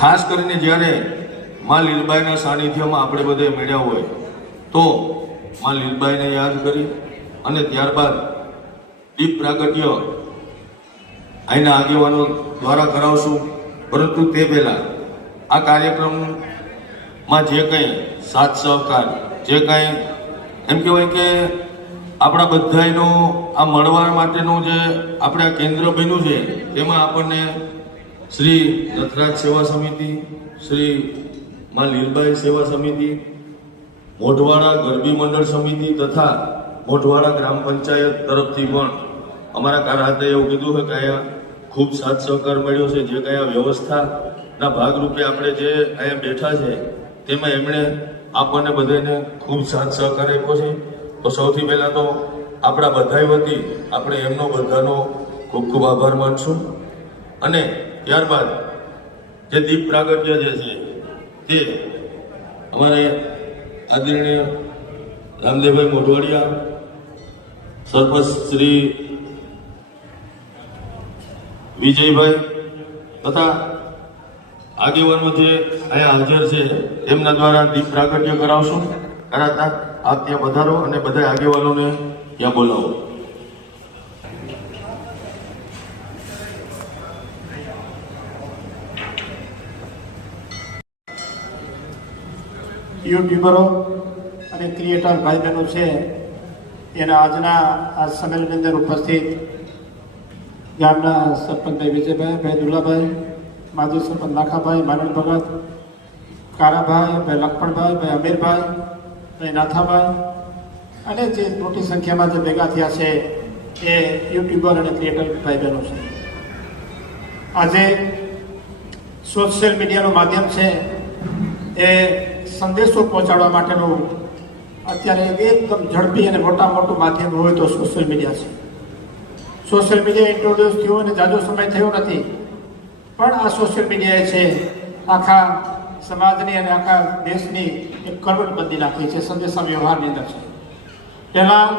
ખાસ કરીને જ્યારે માં લીલબાઈના સાનિધ્યમાં આપણે બધે મળ્યા હોય, તો માં લીલબાઈને યાદ કરી અને ત્યારબાદ દીપ પ્રાગટ્ય અહીંના આગેવાનો દ્વારા કરાવશું. પરંતુ તે પહેલાં આ કાર્યક્રમમાં જે કંઈ સાથ સહકાર, જે કંઈ એમ કહેવાય કે આપણા બધાયનો આ મળવા માટેનું જે આપણે આ કેન્દ્ર બન્યું છે, તેમાં આપણને શ્રી રથરાજ સેવા સમિતિ, શ્રી માં લીલબાઈ સેવા સમિતિ, મોઢવાડા ગરબી મંડળ સમિતિ તથા મોઢવાડા ગ્રામ પંચાયત તરફથી પણ અમારા કારાતે એવું કીધું છે કે અહીંયા ખૂબ સાથ સહકાર મળ્યો છે. જે કયા વ્યવસ્થાના ભાગરૂપે આપણે જે અહીંયા બેઠા છે તેમાં એમણે આપણને બધાને ખૂબ સાથ સહકાર આપ્યો છે. તો સૌથી પહેલાં તો આપણા બધાય વતી આપણે એમનો બધાનો ખૂબ ખૂબ આભાર માનશું. અને ત્યારબાદ જે દીપ પ્રાગટ્ય જે છે, તે અમારે આદરણીય રામદેવભાઈ મોઢવાડિયા, સરપંચ શ્રી વિજયભાઈ તથા આગેવાનો જે અહીંયા હાજર છે, એમના દ્વારા દીપ પ્રાગટ્ય કરાવશું. કરાતા આપ ત્યાં વધારો અને બધા આગેવાનોને ત્યાં બોલાવો. યુટ્યુબરો અને ક્રિએટર ભાઈ બહેનો છે, એના આજના આ સંમેલનની અંદર ઉપસ્થિત ગામના સરપંચભાઈ વિજયભાઈ, ભાઈ દુલાભાઈ, માજી સરપંચ લાખાભાઈ માનવ ભગત, કારાભાઈ, ભાઈ લખપણભાઈ, ભાઈ અમીરભાઈ, ભાઈ નાથાભાઈ અને જે મોટી સંખ્યામાં જે ભેગા થયા છે, એ યુટ્યુબર અને ક્રિએટર ભાઈ બહેનો છે. આજે સોશિયલ મીડિયાનું માધ્યમ છે એ સંદેશો પહોંચાડવા માટેનું અત્યારે એકદમ ઝડપી અને મોટા મોટું માધ્યમ હોય તો સોશિયલ મીડિયા છે. સોશિયલ મીડિયા ઇન્ટ્રોડ્યુસ થયું અને જાજો સમય થયો નથી. પણ આ સોશિયલ મીડિયાએ છે, આખા સમાજની અને આખા દેશની એક કરવટ બદલી નાખી છે સંદેશા વ્યવહારની અંદર. છે પહેલાં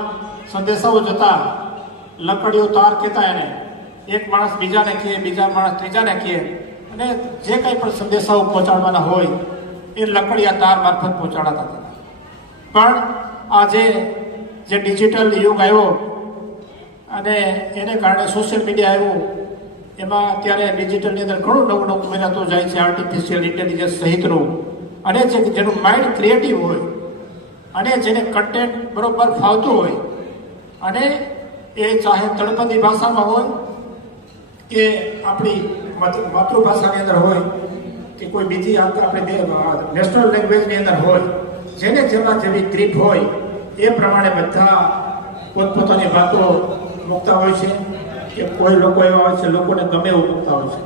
સંદેશાઓ જતા, લકડીઓ તાર કહેતા એને. એક માણસ બીજાને કહે, બીજા માણસ ત્રીજાને કહે. અને જે કંઈ પણ સંદેશાઓ પહોંચાડવાના હોય એ લકડિયા તાર મારફત પહોંચાડાતા હતા. પણ આજે જે ડિજિટલ યુગ આવ્યો અને એને કારણે સોશિયલ મીડિયા આવ્યું, એમાં અત્યારે ડિજિટલની અંદર ઘણું નવું નવું ઉમેરાતું જાય છે આર્ટિફિશિયલ ઇન્ટેલિજન્સ સહિતનું. અને જે જેનું માઇન્ડ ક્રિએટિવ હોય, અને જેને કન્ટેન્ટ બરોબર ફાવતું હોય, અને એ ચાહે તળપદી ભાષામાં હોય કે આપણી માતૃભાષાની અંદર હોય કે કોઈ બીજી આપણે નેશનલ લેંગ્વેજની અંદર હોય, જેને જેમાં જેવી ગ્રીપ હોય, એ પ્રમાણે બધા પોતપોતાની વાતો મૂકતા હોય છે કે કોઈ લોકો એવા હોય છે, લોકોને ગમે એવું મૂકતા હોય છે.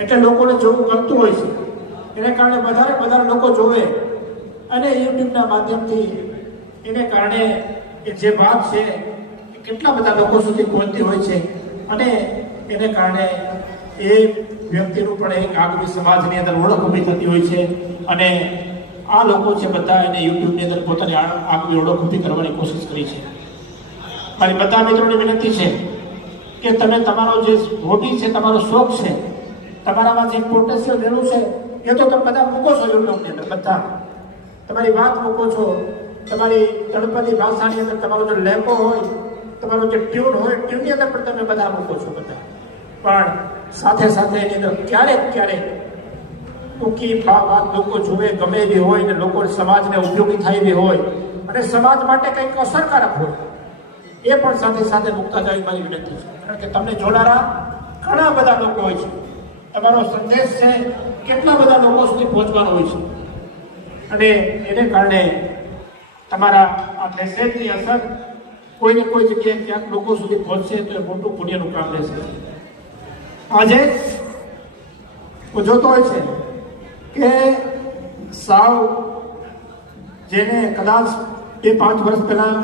એટલે લોકોને જોવું ગમતું હોય છે. એને કારણે વધારે વધારે લોકો જોવે અને યુટ્યુબના માધ્યમથી એને કારણે એ જે વાત છે કેટલા બધા લોકો સુધી પહોંચતી હોય છે અને એને કારણે એ વ્યક્તિનું પણ એક આગવી સમાજની અંદર ઓળખ ઊભી થતી હોય છે અને આ લોકો છે બધા એને યુટ્યુબની અંદર પોતાની આગવી ઓળખ ઊભી કરવાની કોશિશ કરી છે. મારી બધા મિત્રોને વિનંતી છે કે તમે તમારો જે હોબી છે, તમારો શોખ છે, તમારામાં જે પોટેન્શિયલ રહેલું છે, એ તો તમે બધા મૂકો છો યુટ્યુબની અંદર, બધા. તમારી વાત મૂકો છો. તમારી તળપદી ભાષાની અંદર તમારો જે લેપો હોય, તમારો જે ટ્યુન હોય ટ્યુનની અંદર પણ તમે બધા મૂકો છો બધા. પણ સાથે સાથે એની અંદર ક્યારેક ક્યારેક ટૂંકી વાત લોકો જુએ, ગમે એવી હોય ને લોકો સમાજને ઉપયોગી થાય એવી હોય. અને સમાજ માટે કંઈક અસરકારક હોય. એ પણ સાથે સાથે મુકતા મારી વિનંતી છે. કારણ કે તમને જોનારા ઘણા બધા લોકો હોય છે. તમારો સંદેશ છે કેટલા બધા લોકો સુધી પહોંચવાનો હોય છે. અને એને કારણે તમારા આ મેસેજની અસર કોઈને કોઈ જગ્યાએ ક્યાંક લોકો સુધી પહોંચશે તો એ મોટું પુણ્યનું કામ રહેશે. આજે હું જોતો હોય છે કે સાવ જેને કદાચ બે પાંચ વર્ષ પહેલા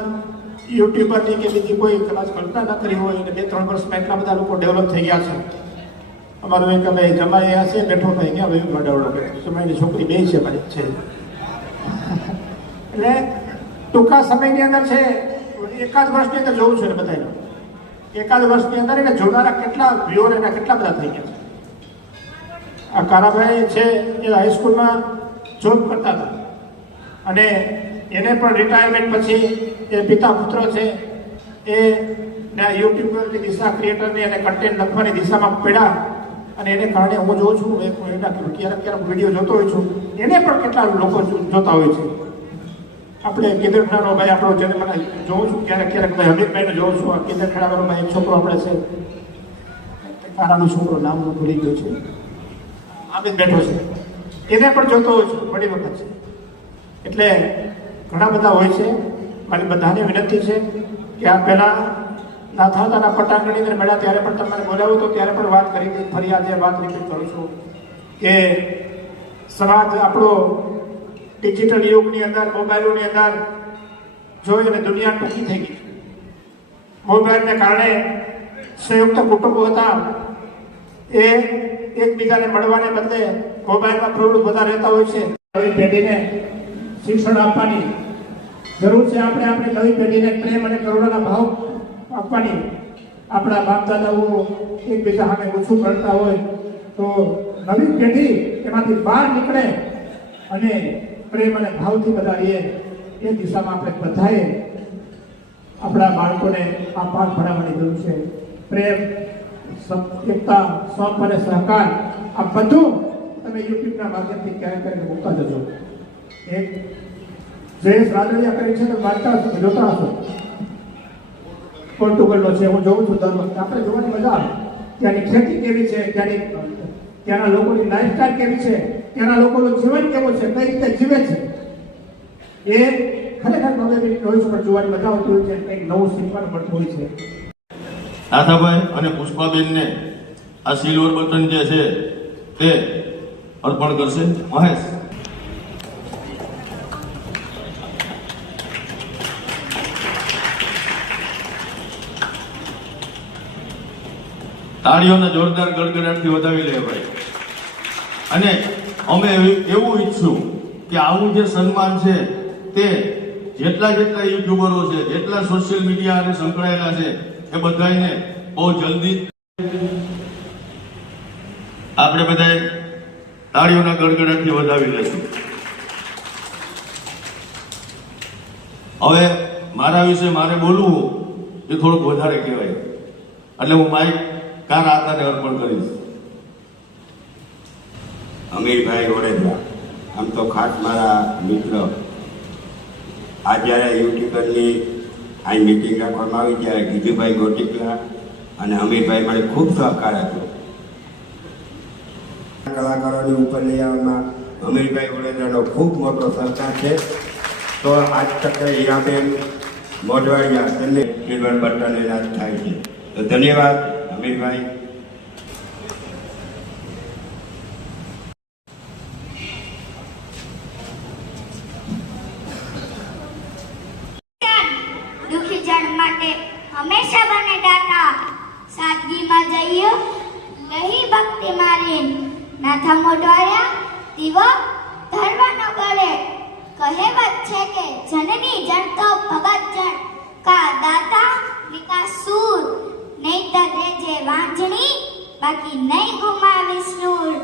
યુટ્યુબરની કે બીજી કોઈ કદાચ કલ્પના ન કરી હોય અને બે ત્રણ વર્ષમાં એટલા બધા લોકો ડેવલપ થઈ ગયા છે. અમારું એક ભાઈ જમાઈ હશે, બેઠો થઈ ગયા હવે ડેવલપ સમયની છોકરી બે છે મારી છે. એટલે ટૂંકા સમયની અંદર છે, એકાદ વર્ષની અંદર જોવું છે બધાને એકાદ વર્ષની અંદર એને જોનારા કેટલા વ્યુઅર એના કેટલા બધા થઈ ગયા છે. આ કારાભાઈ છે એ હાઈસ્કૂલમાં જોબ કરતા હતા. અને એને પણ રિટાયરમેન્ટ પછી એ પિતા પુત્ર છે, એ યુટ્યુબ આ યુટ્યુબરની દિશા ક્રિએટરની અને કન્ટેન્ટ લખવાની દિશામાં પડ્યા અને એને કારણે હું જોઉં છું ક્યારેક ક્યારેક વીડિયો જોતો હોઉં છું. એને પણ કેટલા લોકો જોતા હોય છે. આપણે કેદરખાનાનો ભાઈ આપણો જેને મને જોઉં છું ક્યારેક ક્યારેક ભાઈ હમીરભાઈને જોઉં છું. આ કેદરખાનાવાળો ભાઈ એક છોકરો આપણે છે કારાનો છોકરો નામ ભૂલી ગયો છે. આમિત બેઠો છે. એને પણ જોતો હોઉં છું ઘણી વખત છે. એટલે ઘણા બધા હોય છે મારી બધાને વિનંતી છે કે આ પહેલા નાથાદાના પટાંગણીને મળ્યા ત્યારે પણ તમને બોલાવ્યું તો ત્યારે પણ વાત કરી હતી ફરી આજે વાત રિપીટ કરું છું કે સમાજ આપણો ડિજિટલ યુગની અંદર, મોબાઈલોની અંદર જોઈ અને દુનિયા ટૂંકી થઈ ગઈ. મોબાઈલને કારણે સંયુક્ત કુટુંબો હતા. એ એકબીજાને મળવાને બદલે મોબાઈલમાં પ્રવૃત્ત બધા રહેતા હોય છે. નવી પેઢીને શિક્ષણ આપવાની જરૂર છે. આપણે આપણી નવી પેઢીને પ્રેમ અને કરુણાના ભાવ આપવાની આપણા બાપ દાદાઓ એકબીજા સામે ઓછું કરતા હોય તો નવી પેઢી એમાંથી બહાર નીકળે અને પ્રેમ અને ભાવથી બધા રહીએ, એ દિશામાં આપણે બધાએ આપણા બાળકોને આ પાઠ ભણાવવાની જરૂર છે. પ્રેમ એકતા સ્વપ અને સહકાર, આ બધું તમે યુટ્યુબના માધ્યમથી ક્યાંય કરીને મૂકતા જજો. એક જયેશ રાદડિયા કરી છે તો કે જોતા હશો. પોર્ટુગલનો છે, હું જોઉં છું દર વખતે. આપણે જોવાની મજા આવે. ત્યાંની ખેતી કેવી છે? ત્યાંની, ત્યાંના લોકોની લાઈફસ્ટાઈલ કેવી છે? ત્યાંના લોકોનું જીવન કેવું છે, કઈ રીતે જીવે છે? એ ખરેખર મગજ હોય પર જોવાની મજા હોય છે, કંઈક નવું શીખવાનું મળતું હોય છે. નાથાભાઈ અને પુષ્પાબેનને આ સિલ્વર બટન જે છે, તે અર્પણ કરશે. મહેશ. તાળીઓને જોરદાર ગડગડાટથી વધાવી લે ભાઈ. અને અમે એવી- ઈચ્છું કે આવું જે સન્માન છે, તે જેટલા જેટલા યુટ્યુબરો છે, જેટલા સોશિયલ મીડિયા અને સંકળાયેલા છે, એ બધાને બહુ જલ્દી આપણે બધાએ તાળીઓના ગડગડાટથી વધાવી લેશું. હવે મારા વિશે મારે બોલવું એ થોડુંક વધારે કહેવાય. એટલે હું માઇક કાર આકાને અર્પણ કરીશ. અમીરભાઈ વડેદરા આમ તો ખાસ મારા મિત્ર. આ જ્યારે યુટ્યુબરની આ મિટિંગ રાખવામાં આવી, ત્યારે ગીજુભાઈ ગોટીકલા અને અમીરભાઈ મને ખૂબ સહકાર હતો કલાકારોની ઉપર લઈ આવવામાં અમીરભાઈ વડેદરાનો ખૂબ મોટો સહકાર છે. તો આજ તક હીરાબેન મોઢવાડિયા તેમને બટન એનાજ થાય છે. તો ધન્યવાદ, અમીરભાઈ દુઃખી જન માટે હંમેશા બને દાતા સાદગીમાં જઈએ રહી ભક્તિ માલીન નાથા મોઢવાયા દીવો ધર્મનો ગળે કહેવત છે કે જનની જન તો ભગત જન કા દાતા વિકા સૂર નહીતર દેજે વાંજણી બાકી નહીં ગુમાવી સૂર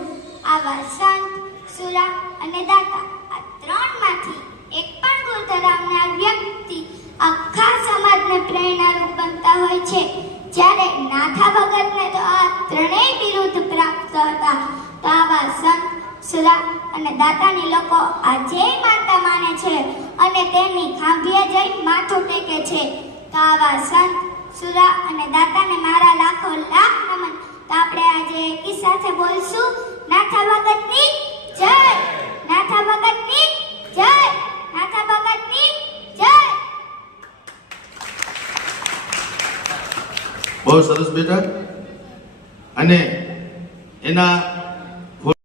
આવા સંત, સુરા અને દાતા આ ત્રણમાંથી એક પણ ધરાવનાર વ્યક્તિ આખા સમાજને પ્રેરણારૂપ બનતા હોય છે. જ્યારે નાથા ભગતને તો આ ત્રણેય બિરુદ પ્રાપ્ત હતા. તો આવા સંત, સુરા અને દાતાની લોકો આજે માનતા માને છે અને તેમની ખાંભીએ જઈ માથું ટેકે છે. તો આવા સંત, સુરા અને દાતાને મારા લાખો લાખ નમન તો આપણે આજે એકી સાથે બોલશું. નાથા ભગતની જય! નાથા ભગતની જય! નાથા ભગતની જય! બહુ સરસ બેટા. અને એના